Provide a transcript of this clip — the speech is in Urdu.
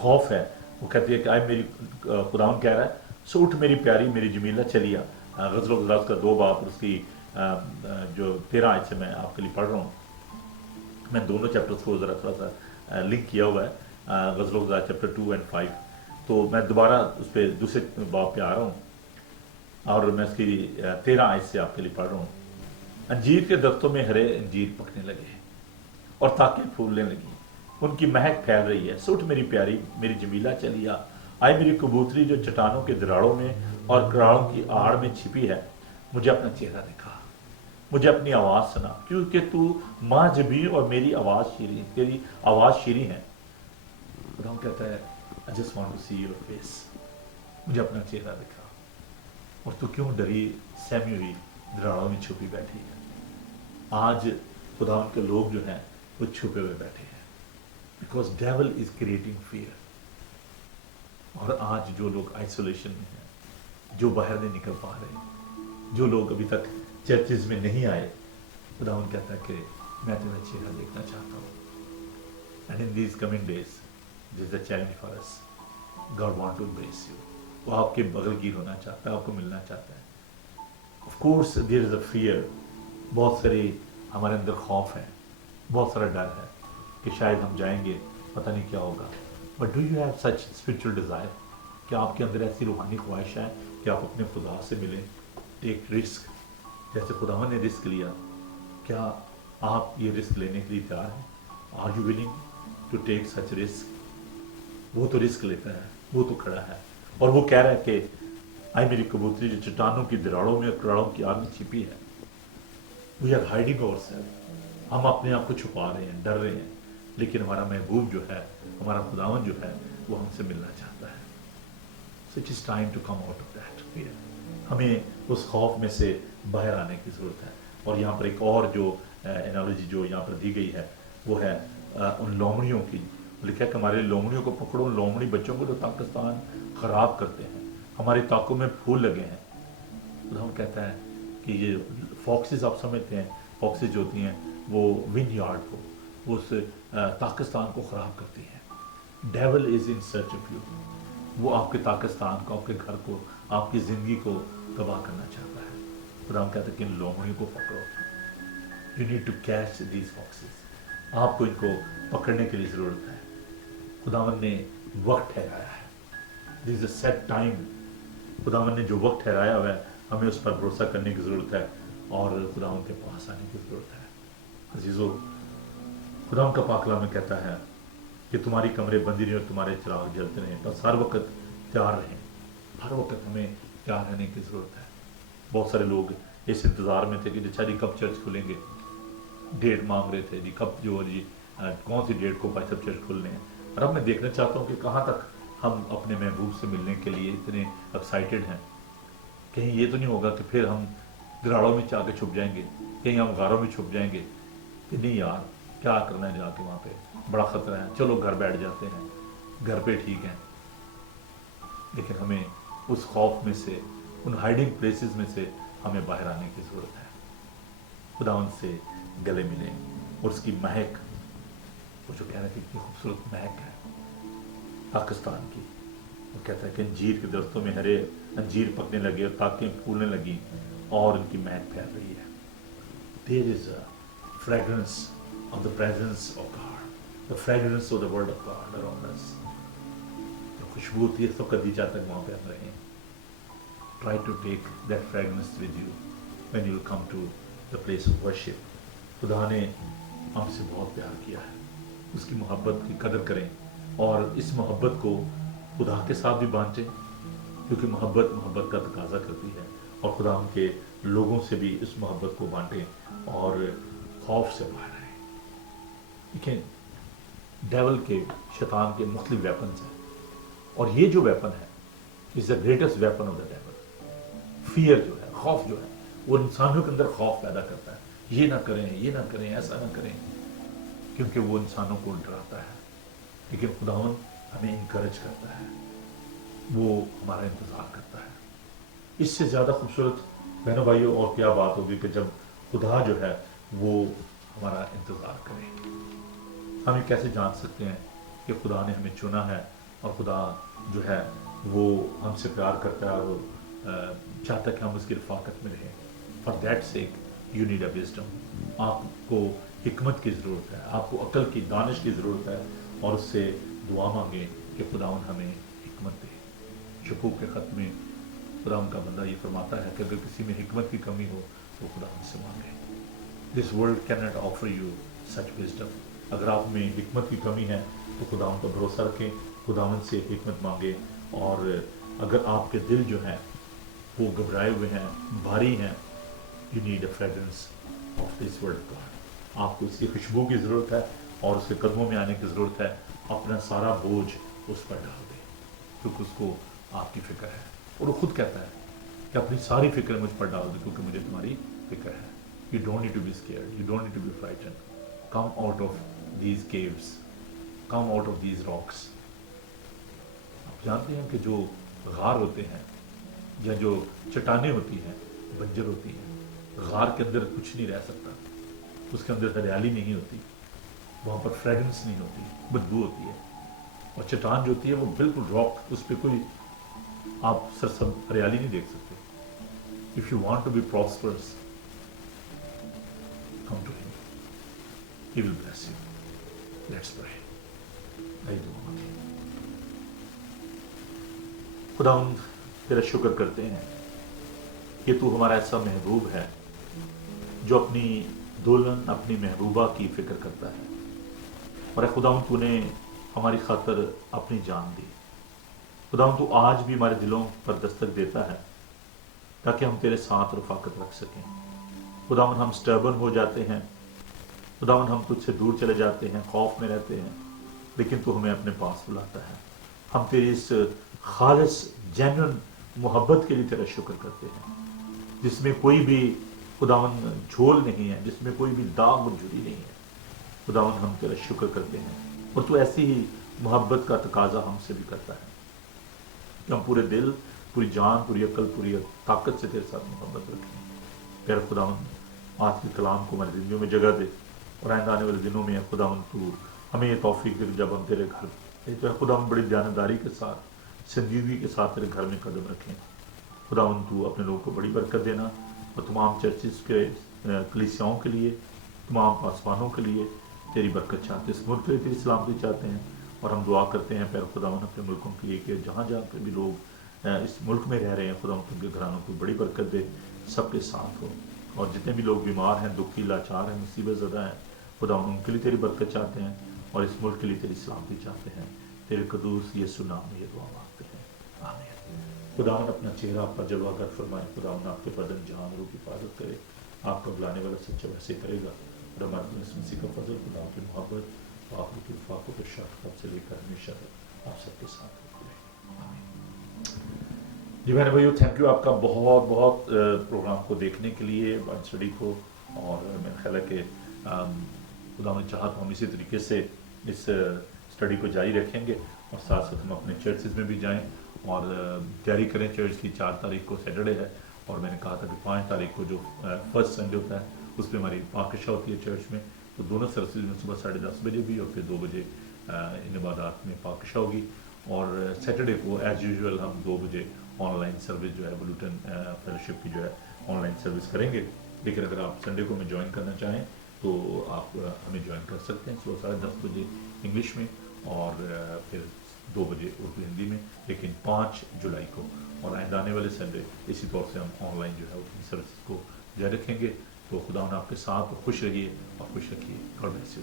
خوف ہے وہ کہتی ہے کہ آئے میری خداوند کہہ رہا ہے سو اٹھ میری پیاری میری جمیلہ چلیا. غزل و غزلات کا 2 باب اور اس کی جو 13 آیت سے میں آپ کے لیے پڑھ رہا ہوں. میں دونوں چیپٹرز کو ذرا تھوڑا سا لنک کیا ہوا ہے، غزل و غزلات چیپٹر 2 اور 5. تو میں دوبارہ اس پہ دوسرے باب پہ آ رہا ہوں اور میں اس کی 13 آیت سے آپ کے لیے پڑھ رہا ہوں. انجیر کے درختوں میں ہرے انجیر پکنے لگے اور تاکیں پھولنے لگی، ان کی مہک پھیل رہی ہے. سوٹ میری پیاری میری جمیلہ چلیا، آئے میری کبوتری جو چٹانوں کے دراڑوں میں اور کراڑوں کی آڑ میں چھپی ہے. مجھے اپنا چہرہ دکھا، مجھے اپنی آواز سنا، کیونکہ تو ماں جبی اور میری آواز شیریں، تیری آواز شیریں ہے. خدا کہتا ہے I just want to see your face. مجھے اپنا چہرہ دکھا، اور تو کیوں ڈری سہمی ہوئی دراڑوں میں چھپی بیٹھی ہے. آج خدا کے لوگ جو ہیں وہ چھپے ہوئے بیٹھے ہیں because devil is creating fear. اور آج جو لوگ آئسولیشن میں ہیں، جو باہر نہیں نکل پا رہے، جو لوگ ابھی تک چرچز میں نہیں آئے، خدا ان کہتا ہے کہ میں تمہیں چہرہ دیکھنا چاہتا ہوں. And in these coming days this a challenge for us. God want to embrace you. وہ آپ کے بغل گیر ہونا چاہتا ہے، آپ کو ملنا چاہتا ہے. Of course there is a fear. بہت ساری ہمارے اندر خوف ہے، بہت سارا ڈر ہے کہ شاید ہم جائیں گے پتہ نہیں کیا ہوگا. But do you have such spiritual Dzire? کیا آپ کے اندر ایسی روحانی خواہش ہے کہ آپ اپنے خدا سے ملیں؟ ٹیک رسک جیسے خداوند نے رسک لیا. کیا آپ یہ رسک لینے کے لیے تیار ہیں؟ Are you willing to take such risk? وہ تو رسک لیتا ہے، وہ تو کھڑا ہے اور وہ کہہ رہا ہے کہ آئی میری کبوتری جو چٹانوں کی دراڑوں میں اور کراڑوں کی آگ میں چھپی ہے. We are hiding over self. ہم اپنے آپ کو چھپا رہے ہیں، ڈر رہے ہیں، لیکن ہمارا محبوب جو ہے، ہمارا خداوند جو ہے، وہ ہم سے ملنا چاہتا ہے. So it is time to come out of that fear. ہمیں اس خوف میں سے باہر آنے کی ضرورت ہے. اور یہاں پر ایک اور جو انالوجی جو یہاں پر دی گئی ہے وہ ہے ان لومڑیوں کی. لکھا ہے کہ ہمارے لومڑیوں کو پکڑو، ان لومڑی بچوں کو جو پاکستان خراب کرتے ہیں. ہمارے طاقوں میں پھول لگے ہیں. خدا کہتا ہے کہ یہ فاکسز آپ سمجھتے ہیں، فاکسز جو ہوتی ہیں وہ ون یارڈ کو، وہ اس پاکستان کو خراب کرتی ہیں. Dual is in search of you. وہ آپ کے پاکستان کو، آپ کے گھر کو، آپ کی زندگی کو تباہ کرنا چاہتا ہے. خدا کہتا ہے کہ ان لومڑیوں کو پکڑو. You need to catch these foxes. آپ کو ان کو پکڑنے کے لیے ضرورت ہے. خداوند نے وقت ٹھہرایا ہے. دس از اے سیٹ ٹائم. خداوند نے جو وقت ٹھہرایا ہوا ہے ہمیں اس پر بھروسہ کرنے کی ضرورت ہے اور خداوند کے پاس آنے کی ضرورت ہے. عزیزو، خداوند کا پاک کلام میں کہتا ہے کہ تمہاری کمرے بندی رہیں اور تمہارے چراغ جلتے رہیں. بس ہر وقت تیار رہیں. ہر وقت ہمیں تیار رہنے کی ضرورت ہے. بہت سارے لوگ اس انتظار میں تھے کہ جی کب چرچ کھلیں گے. ڈیٹ مانگ رہے تھے، جی کب جو کون سی ڈیٹ کو بھائی سب چرچ کھلنے ہیں. اور اب میں دیکھنا چاہتا ہوں کہ کہاں تک ہم اپنے محبوب سے ملنے کے لیے اتنے ایکسائٹیڈ ہیں. کہیں یہ تو نہیں ہوگا کہ پھر ہم گراڑوں میں جا کے چھپ جائیں گے، کہیں ہم غاروں میں چھپ جائیں گے کہ نہیں یار کیا کرنا ہے جا کے وہاں پہ، بڑا خطرہ ہے، چلو گھر بیٹھ جاتے ہیں، گھر پہ ٹھیک ہیں. لیکن ہمیں اس خوف میں سے، ان ہائیڈنگ پلیسز میں سے ہمیں باہر آنے کی ضرورت ہے. خداوند سے گلے ملیں اور اس کی مہک، وہ جو کہہ رہا ہے کہ اتنی خوبصورت مہک ہے پاکستان کی. وہ کہتا ہے کہ انجیر کے درختوں میں ہرے انجیر پکنے لگے اور تاکیں پھولنے لگیں اور ان کی مہک پھیل رہی ہے. There is a fragrance of the presence of God, the fragrance of the word of God around us. جو خوشبو ہوتی ہے اس وقت دی جاتا ہے وہاں پہ ہم رہیں. Try to take that fragrance with you when you come to the place of worship. خدا نے ہم سے بہت پیار کیا ہے. اس کی محبت کی قدر کریں اور اس محبت کو خدا کے ساتھ بھی بانٹیں، کیونکہ محبت کا تقاضا کرتی ہے. اور خدا ان کے لوگوں سے بھی اس محبت کو بانٹیں اور خوف سے باہر آئیں. دیکھیں ڈیول کے، شیطان کے مختلف ویپنز ہیں اور یہ جو ویپن ہے is the greatest weapon of the devil. Fear جو ہے، خوف جو ہے، وہ انسانوں کے اندر خوف پیدا کرتا ہے. یہ نہ کریں، یہ نہ کریں، ایسا نہ کریں، کیونکہ وہ انسانوں کو ڈراتا ہے. لیکن خداوند ہمیں انکریج کرتا ہے، وہ ہمارا انتظار کرتا ہے. اس سے زیادہ خوبصورت بہنوں بھائیوں اور کیا بات ہوگی کہ جب خدا جو ہے وہ ہمارا انتظار کرے. ہم یہ کیسے جان سکتے ہیں کہ خدا نے ہمیں چنا ہے اور خدا جو ہے وہ ہم سے پیار کرتا ہے اور چاہتا ہے کہ ہم اس کی رفاقت میں رہیں. For that sake you need a wisdom. آپ کو حکمت کی ضرورت ہے, آپ کو عقل کی, دانش کی ضرورت ہے, اور اس سے دعا مانگیں کہ خداوند ہمیں حکمت دے. شکوک کے خط میں خداوند کا بندہ یہ فرماتا ہے کہ اگر کسی میں حکمت کی کمی ہو تو خداوند سے مانگے. This world can not offer you such wisdom. اگر آپ میں حکمت کی کمی ہے تو خداوند پر بھروسہ رکھیں, خداوند سے حکمت مانگیں. اور اگر آپ کے دل جو ہیں وہ گھبرائے ہوئے ہیں, بھاری ہیں, you need a fragrance of this word of God. آپ کو اس کی خوشبو کی ضرورت ہے اور اس کے قدموں میں آنے کی ضرورت ہے. اپنا سارا بوجھ اس پر ڈال دیں کیونکہ اس کو آپ کی فکر ہے, اور وہ خود کہتا ہے کہ اپنی ساری فکر مجھ پر ڈال دیں کیونکہ مجھے تمہاری فکر ہے. You don't need to be scared. You don't need to be frightened. Come out of these caves. Come out of these rocks. آپ جانتے ہیں کہ جو غار ہوتے ہیں یا جو چٹانیں ہوتی ہیں بنجر ہوتی ہیں, غار کے اندر کچھ نہیں رہ سکتا, اس کے اندر ہریالی نہیں ہوتی, وہاں پر فریگرنس نہیں ہوتی, بدبو ہوتی ہے. اور چٹان جو ہوتی ہے وہ بالکل راک, اس پہ کوئی آپ سرسبز ہریالی نہیں دیکھ سکتے. If you want to be prosperous, come to him. He will bless you. Let's pray. آئیے دعا مانگیں. خداوند تیرا شکر کرتے ہیں کہ تو ہمارا ایسا محبوب ہے جو اپنی دلہن, اپنی محبوبہ کی فکر کرتا ہے. اور اے خداوند تو نے ہماری خاطر اپنی جان دی. خداوند تو آج بھی ہمارے دلوں پر دستک دیتا ہے تاکہ ہم تیرے ساتھ رفاقت رکھ سکیں. خداوند ہم سٹربن ہو جاتے ہیں, خداوند ہم تجھ سے دور چلے جاتے ہیں, خوف میں رہتے ہیں, لیکن تو ہمیں اپنے پاس بلاتا ہے. ہم تیری اس خالص جینوئن محبت کے لیے تیرا شکر کرتے ہیں جس میں کوئی بھی خداوند جھول نہیں ہے, جس میں کوئی بھی داغ و جھری نہیں ہے. خداوند ہم تیرا شکر کرتے ہیں, اور تو ایسی ہی محبت کا تقاضا ہم سے بھی کرتا ہے کہ ہم پورے دل, پوری جان, پوری عقل, پوری طاقت سے تیرے ساتھ محبت رکھیں. پیر خداوند آج کے کلام کو ہماری زندگیوں میں جگہ دے, اور آئندہ آنے والے دنوں میں خداوند تو ہمیں یہ توفیق دے جب ہم تیرے گھر خداوند بڑی دیانتداری کے ساتھ, سنجیدگی کے ساتھ تیرے گھر میں قدم رکھیں. خداوند تو اپنے لوگوں کو بڑی برکت دینا, اور تمام چرچز کے کلیسیاؤں کے لیے, تمام پاسبانوں کے لیے تیری برکت چاہتے ہیں, اس ملک کے لیے تیری سلامتی چاہتے ہیں. اور ہم دعا کرتے ہیں پیر خداوند اپنے ملکوں کے لیے کہ جہاں جہاں پہ بھی لوگ اس ملک میں رہ رہے ہیں, خداوند ان کے گھرانوں کو بڑی برکت دے, سب کے ساتھ ہو. اور جتنے بھی لوگ بیمار ہیں, دکھی, لاچار ہیں, مصیبت زدہ ہیں, خداوند ان کے لیے تیری برکت چاہتے ہیں, اور اس ملک کے لیے تیری سلامتی چاہتے ہیں. تیرے قدوس یسوع نام میں یہ دعا مانگتے ہیں, آمین. خداوند اپنا چہرہ آپ پر جلوہ گر فرمائے, خداوند آپ کے بدن جان روح کی حفاظت کرے, آپ کو بلانے والا سچا ویسے کرے گا. اور ہمارے مسیح کا فضل, خدا کی محبت, آپ کی رفاقت و شفقت سے لے کر ہمیشہ آپ سب کے ساتھ رہے. آمین. جی میرے بھائیو, تھینک یو آپ کا بہت بہت پروگرام کو دیکھنے کے لیے, بائبل اسٹڈی کو. اور میرا خیال ہے کہ خدا نے چاہا تو ہم اسی طریقے سے اس اسٹڈی کو جاری رکھیں گے, اور ساتھ ساتھ ہم اپنے چرچز میں بھی جائیں اور تیاری کریں. چرچ کی 4 تاریخ کو سیٹرڈے ہے, اور میں نے کہا تھا کہ 5 تاریخ کو جو فرسٹ سنڈے ہوتا ہے اس پہ ہماری پاکشا ہوتی ہے چرچ میں. تو دونوں سروسز میں صبح 10:30 بجے بھی, اور پھر 2 بجے ان عبادات میں پاکشا ہوگی. اور سیٹرڈے کو ایز یوزول ہم 2 بجے آن لائن سروس جو ہے بلوٹن فیلوشپ کی جو ہے آن لائن سروس کریں گے. لیکن اگر آپ سنڈے کو ہمیں جوائن کرنا چاہیں تو آپ ہمیں جوائن کر سکتے ہیں صبح 10:30 بجے انگلش میں, اور پھر 2 بجے اردو ہندی میں, لیکن 5 جولائی کو. اور آئندہ آنے والے سنڈے اسی طور سے ہم آن لائن جو ہے اپنی سروس کو جاری رکھیں گے. تو خدا آپ کے ساتھ خوش رہیے اور خوش رکھیے. God bless you.